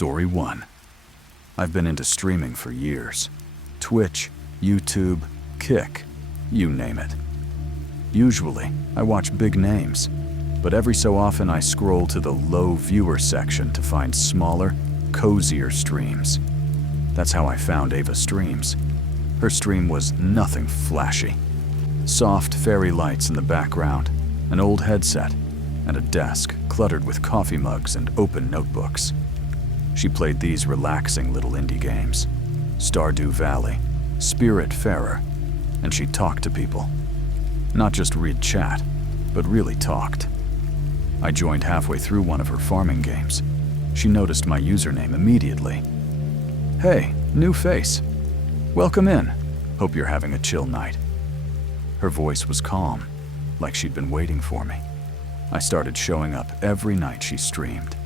Story 1. I've been into streaming for years. Twitch, YouTube, Kick, you name it. Usually, I watch big names, but every so often I scroll to the low viewer section to find smaller, cozier streams. That's how I found Ava Streams. Her stream was nothing flashy. Soft fairy lights in the background, an old headset, and a desk cluttered with coffee mugs and open notebooks. She played these relaxing little indie games, Stardew Valley, Spiritfarer, and she talked to people. Not just read chat, but really talked. I joined halfway through one of her farming games. She noticed my username immediately. "Hey, new face. Welcome in. Hope you're having a chill night." Her voice was calm, like she'd been waiting for me. I started showing up every night she streamed.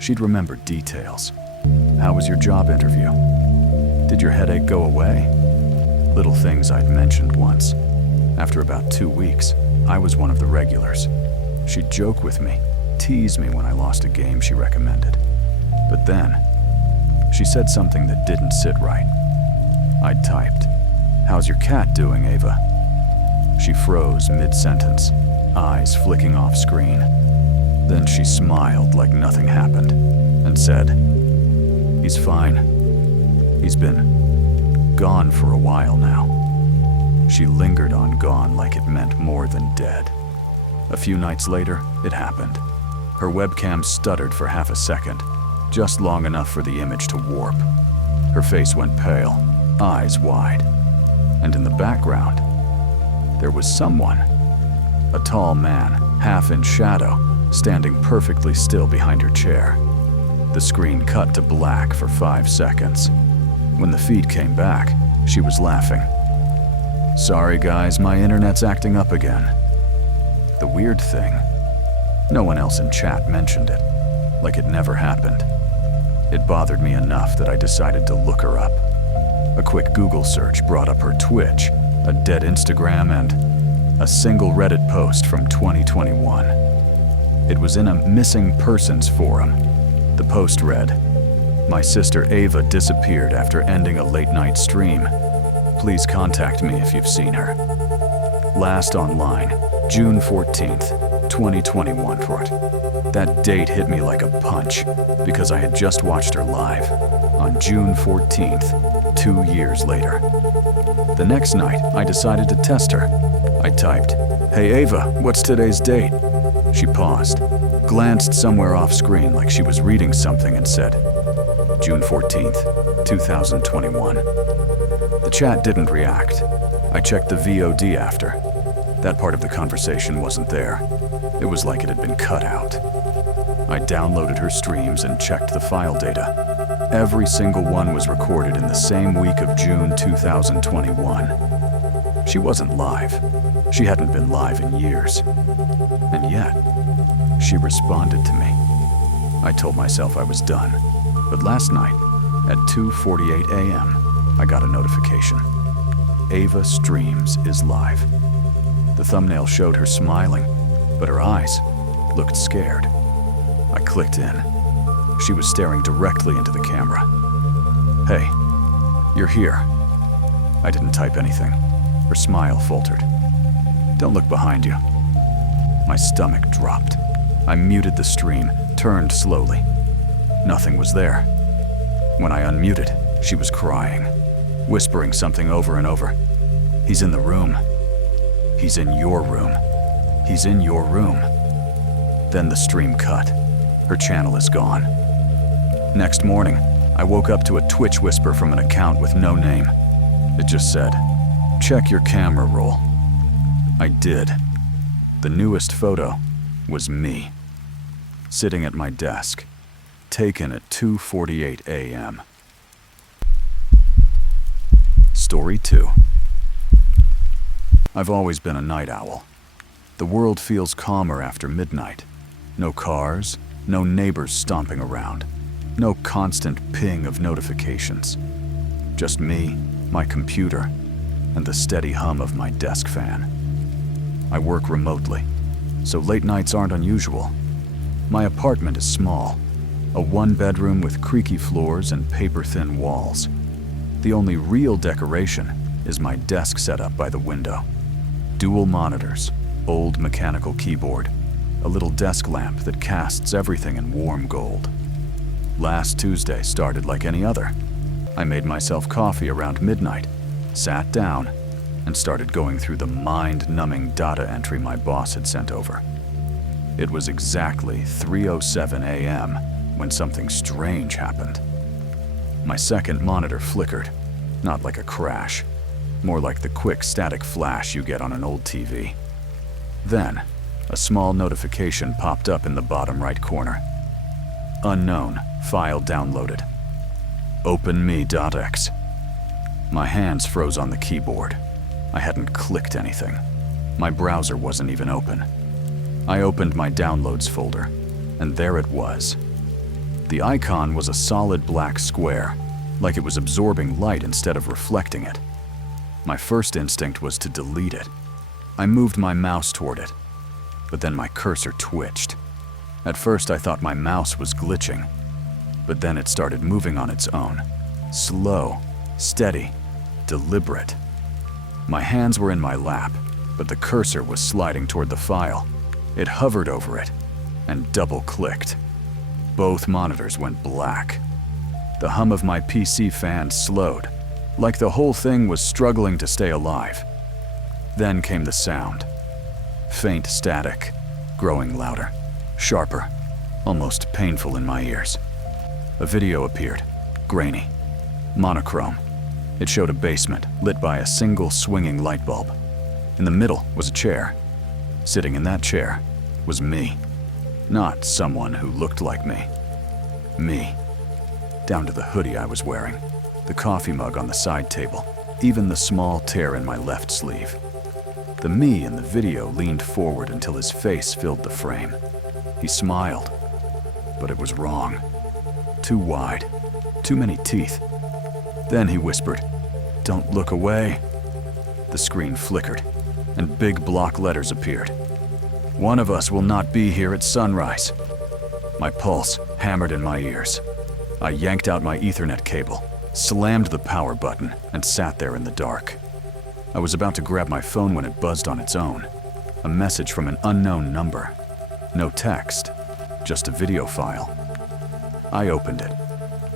She'd remember details. How was your job interview? Did your headache go away? Little things I'd mentioned once. After about 2 weeks, I was one of the regulars. She'd joke with me, tease me when I lost a game she recommended. But then, she said something that didn't sit right. I'd typed, "How's your cat doing, Ava?" She froze mid-sentence, eyes flicking off screen. Then she smiled like nothing happened and said, "He's fine. He's been gone for a while now." She lingered on gone like it meant more than dead. A few nights later, it happened. Her webcam stuttered for half a second, just long enough for the image to warp. Her face went pale, eyes wide. And in the background, there was someone. A tall man, half in shadow, standing perfectly still behind her chair. The screen cut to black for 5 seconds. When the feed came back, she was laughing. "Sorry guys, my internet's acting up again." The weird thing, no one else in chat mentioned it, like it never happened. It bothered me enough that I decided to look her up. A quick Google search brought up her Twitch, a dead Instagram, and a single Reddit post from 2021. It was in a missing persons forum. The post read, "My sister Ava disappeared after ending a late-night stream. Please contact me if you've seen her. Last online, June 14th, 2021 for it." That date hit me like a punch because I had just watched her live on June 14th, 2 years later. The next night, I decided to test her. I typed, "Hey Ava, what's today's date?" She paused, glanced somewhere off screen like she was reading something and said, "June 14th, 2021. The chat didn't react. I checked the VOD after. That part of the conversation wasn't there. It was like it had been cut out. I downloaded her streams and checked the file data. Every single one was recorded in the same week of June 2021. She wasn't live. She hadn't been live in years. And yet, she responded to me. I told myself I was done. But last night, at 2:48 a.m., I got a notification. Ava Streams is live. The thumbnail showed her smiling, but her eyes looked scared. I clicked in. She was staring directly into the camera. "Hey, you're here." I didn't type anything. Her smile faltered. "Don't look behind you." My stomach dropped. I muted the stream, turned slowly. Nothing was there. When I unmuted, she was crying, whispering something over and over. "He's in the room. He's in your room. He's in your room." Then the stream cut. Her channel is gone. Next morning, I woke up to a Twitch whisper from an account with no name. It just said, "Check your camera roll." I did. The newest photo was me, sitting at my desk, taken at 2:48 a.m. Story 2. I've always been a night owl. The world feels calmer after midnight. No cars, no neighbors stomping around, no constant ping of notifications. Just me, my computer, and the steady hum of my desk fan. I work remotely, so late nights aren't unusual. My apartment is small, A one-bedroom with creaky floors and paper-thin walls. The only real decoration is my desk set up by the window. Dual monitors, old mechanical keyboard, a little desk lamp that casts everything in warm gold. Last Tuesday started like any other. I made myself coffee around midnight, sat down, and started going through the mind-numbing data entry my boss had sent over. It was exactly 3:07 a.m. when something strange happened. My second monitor flickered, not like a crash, more like the quick static flash you get on an old TV. Then, a small notification popped up in the bottom right corner. Unknown, file downloaded. OpenMe.exe. My hands froze on the keyboard. I hadn't clicked anything. My browser wasn't even open. I opened my downloads folder, and there it was. The icon was a solid black square, like it was absorbing light instead of reflecting it. My first instinct was to delete it. I moved my mouse toward it, but then my cursor twitched. At first I thought my mouse was glitching, but then it started moving on its own. Slow, steady, deliberate. My hands were in my lap, but the cursor was sliding toward the file. It hovered over it and double-clicked. Both monitors went black. The hum of my PC fan slowed, like the whole thing was struggling to stay alive. Then came the sound. Faint static, growing louder, sharper, almost painful in my ears. A video appeared, grainy, monochrome. It showed a basement lit by a single swinging light bulb. In the middle was a chair. Sitting in that chair was me. Not someone who looked like me. Me. Down to the hoodie I was wearing, the coffee mug on the side table, even the small tear in my left sleeve. The me in the video leaned forward until his face filled the frame. He smiled, but it was wrong. Too wide, too many teeth. Then he whispered, "Don't look away." The screen flickered, and big block letters appeared. "One of us will not be here at sunrise." My pulse hammered in my ears. I yanked out my Ethernet cable, slammed the power button, and sat there in the dark. I was about to grab my phone when it buzzed on its own. A message from an unknown number. No text, just a video file. I opened it.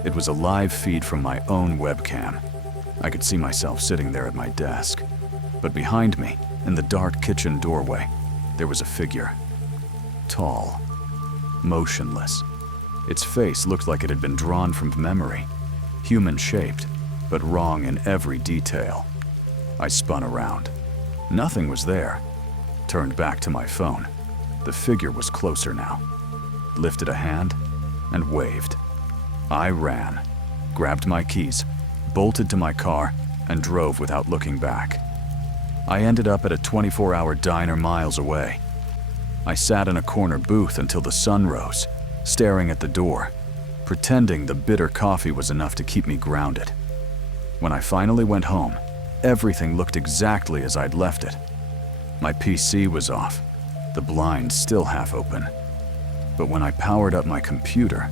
It was a live feed from my own webcam. I could see myself sitting there at my desk. But behind me, in the dark kitchen doorway, there was a figure. Tall, motionless. Its face looked like it had been drawn from memory. Human-shaped, but wrong in every detail. I spun around. Nothing was there. Turned back to my phone. The figure was closer now. Lifted a hand and waved. I ran, grabbed my keys, bolted to my car, and drove without looking back. I ended up at a 24-hour diner miles away. I sat in a corner booth until the sun rose, staring at the door, pretending the bitter coffee was enough to keep me grounded. When I finally went home, everything looked exactly as I'd left it. My PC was off, the blinds still half open. But when I powered up my computer,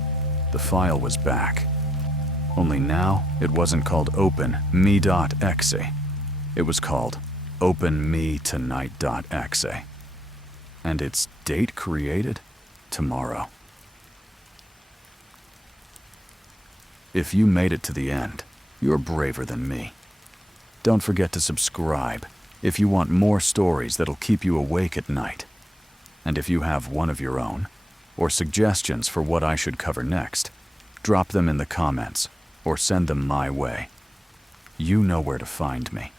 the file was back. Only now, it wasn't called OpenMe.exe. It was called OpenMeTonight.exe. And its date created? Tomorrow. If you made it to the end, you're braver than me. Don't forget to subscribe if you want more stories that'll keep you awake at night. And if you have one of your own, or suggestions for what I should cover next, drop them in the comments or send them my way. You know where to find me.